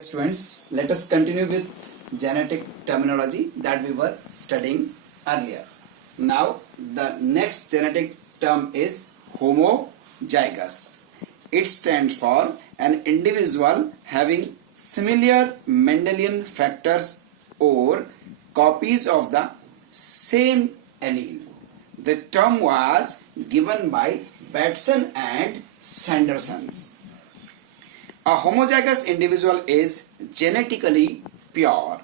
Students, let us continue with genetic terminology that we were studying earlier. Now, the next genetic term is homozygous. It stands for an individual having similar Mendelian factors or copies of the same allele. The term was given by Batson and Sanderson. A homozygous individual is genetically pure.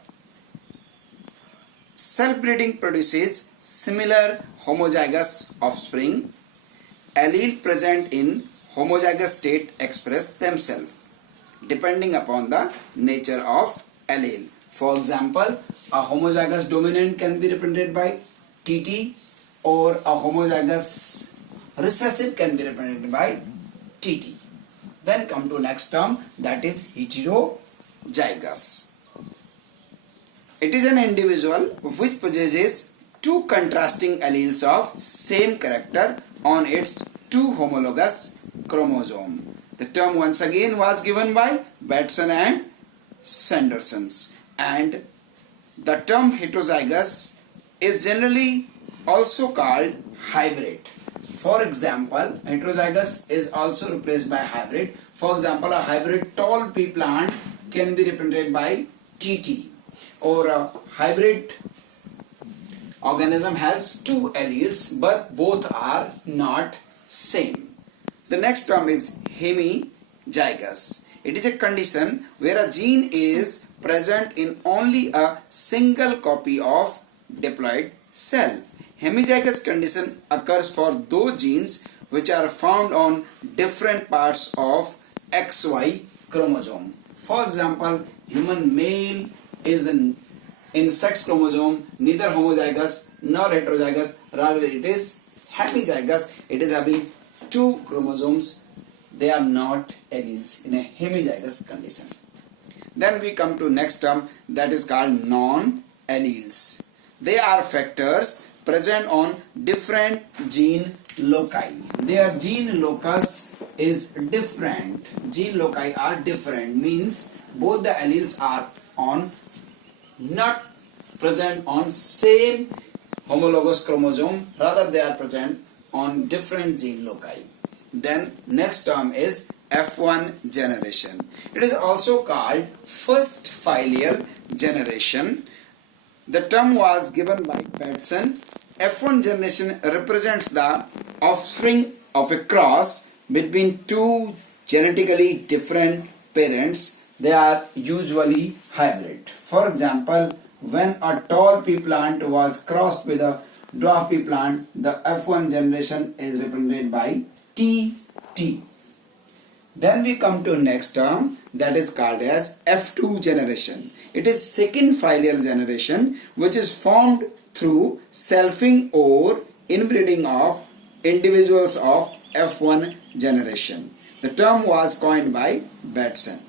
Self-breeding produces similar homozygous offspring. Allele present in homozygous state express themselves depending upon the nature of allele. For example, a homozygous dominant can be represented by TT, or a homozygous recessive can be represented by TT. Then come to next term, that is Ichiro Zygous. It is an individual which possesses two contrasting alleles of same character on its two homologous chromosome. The term once again was given by Batson and Sanderson, and the term heterozygous is generally also called hybrid. For example, heterozygous is also replaced by hybrid. For example, a hybrid tall pea plant can be represented by TT, or a hybrid organism has two alleles but both are not same. The next term is homozygous. It is a condition where a gene is present in only a single copy of diploid cell. Homozygous condition occurs for those genes which are found on different parts of XY chromosome. For example, human male is in sex chromosome neither homozygous nor heterozygous, rather it is hemizygous. It is having two chromosomes. They are not alleles in a hemizygous condition. Then we come to next term, that is called non-alleles. They are factors present on different gene loci. Their gene locus is different. Gene loci are different, means both the alleles are on not present on same homologous chromosome, rather they are present on different gene loci. Then next term is F1 generation. It is also called first filial generation. The term was given by Batson. F1 generation represents the offspring of a cross between two genetically different parents. They are usually hybrid. For example, when a tall pea plant was crossed with a dwarf pea plant, the F1 generation is represented by TT. Then we come to next term, that is called as F2 generation. It is second filial generation which is formed through selfing or inbreeding of individuals of F1 generation. The term was coined by Batson.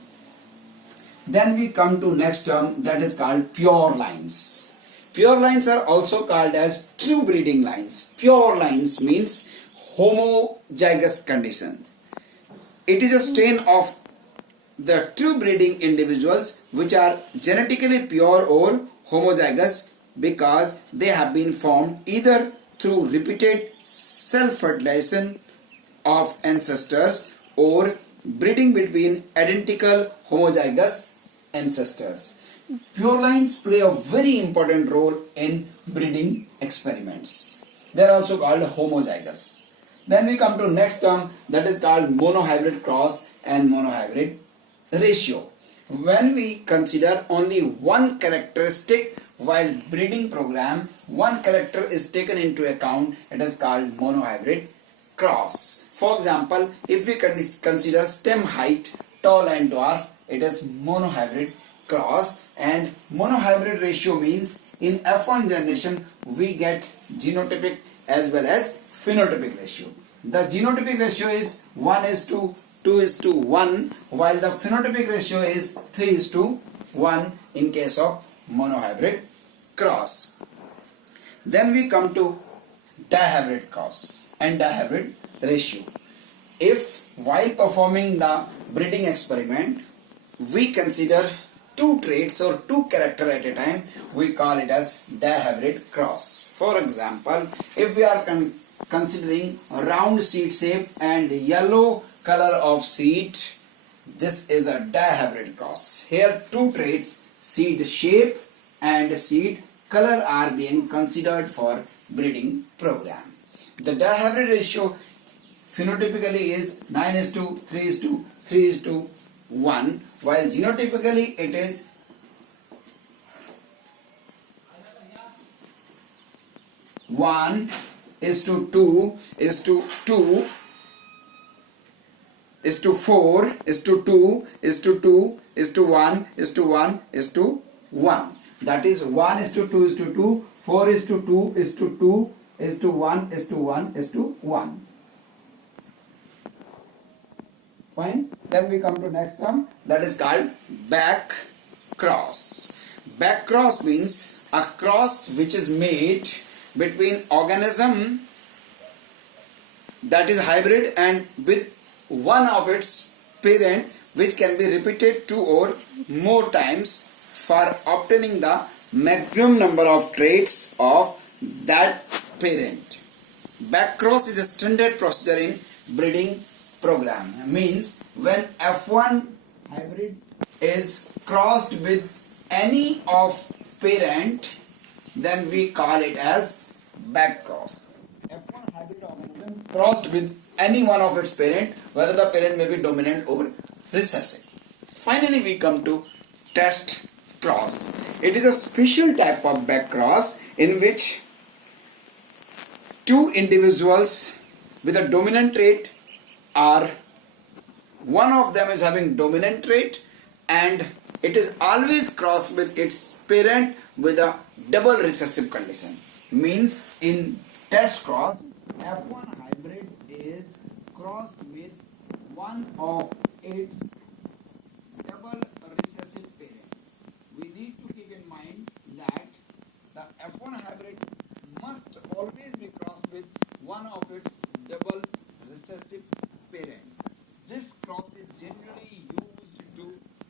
Then we come to next term, that is called pure lines. Pure lines are also called as true breeding lines. Pure lines means homozygous condition. It is a strain of the true breeding individuals which are genetically pure or homozygous because they have been formed either through repeated self-fertilization of ancestors or breeding between identical homozygous ancestors. Pure lines play a very important role in breeding experiments. They are also called homozygous. Then we come to next term, that is called monohybrid cross and monohybrid ratio. When we consider only one characteristic while breeding program, one character is taken into account, it is called monohybrid cross. For example, if we consider stem height, tall and dwarf, it is monohybrid cross. And monohybrid ratio means in F1 generation we get genotypic as well as phenotypic ratio. The genotypic ratio is 1:2:1, while the phenotypic ratio is 3:1 in case of monohybrid cross. Then we come to dihybrid cross and dihybrid ratio. If while performing the breeding experiment we consider two traits or two characters at a time, we call it as dihybrid cross. For example, if we are considering round seed shape and yellow color of seed, this is a dihybrid cross. Here two traits, seed shape and seed color, are being considered for breeding program. The dihybrid ratio phenotypically is 9:3:3:1, while genotypically it is 1:2:4:2:2:1:1:1. That is 1:2:2, 4:2:2:1:1:1. Fine. Then we come to next term, that is called back cross. Back cross means a cross which is made between organism that is hybrid and with one of its parent, which can be repeated two or more times for obtaining the maximum number of traits of that parent. Back cross is a standard procedure in breeding program. Means when F1 hybrid is crossed with any of parent, then we call it as back cross. F1 hybrid organism crossed with any one of its parent, whether the parent may be dominant or recessive. Finally, we come to test cross. It is a special type of back cross in which two individuals with a dominant trait are, one of them is having dominant trait and it is always crossed with its parent with a double recessive condition. Means in test cross, F1 hybrid is crossed with one of its double recessive parent. We need to keep in mind that the F1 hybrid must always be crossed with one of its double recessive parent. This cross is generally used to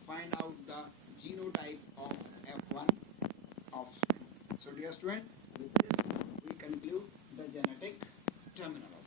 find out the genotype of F1 offspring. So dear student, with this we conclude the genetic terminology.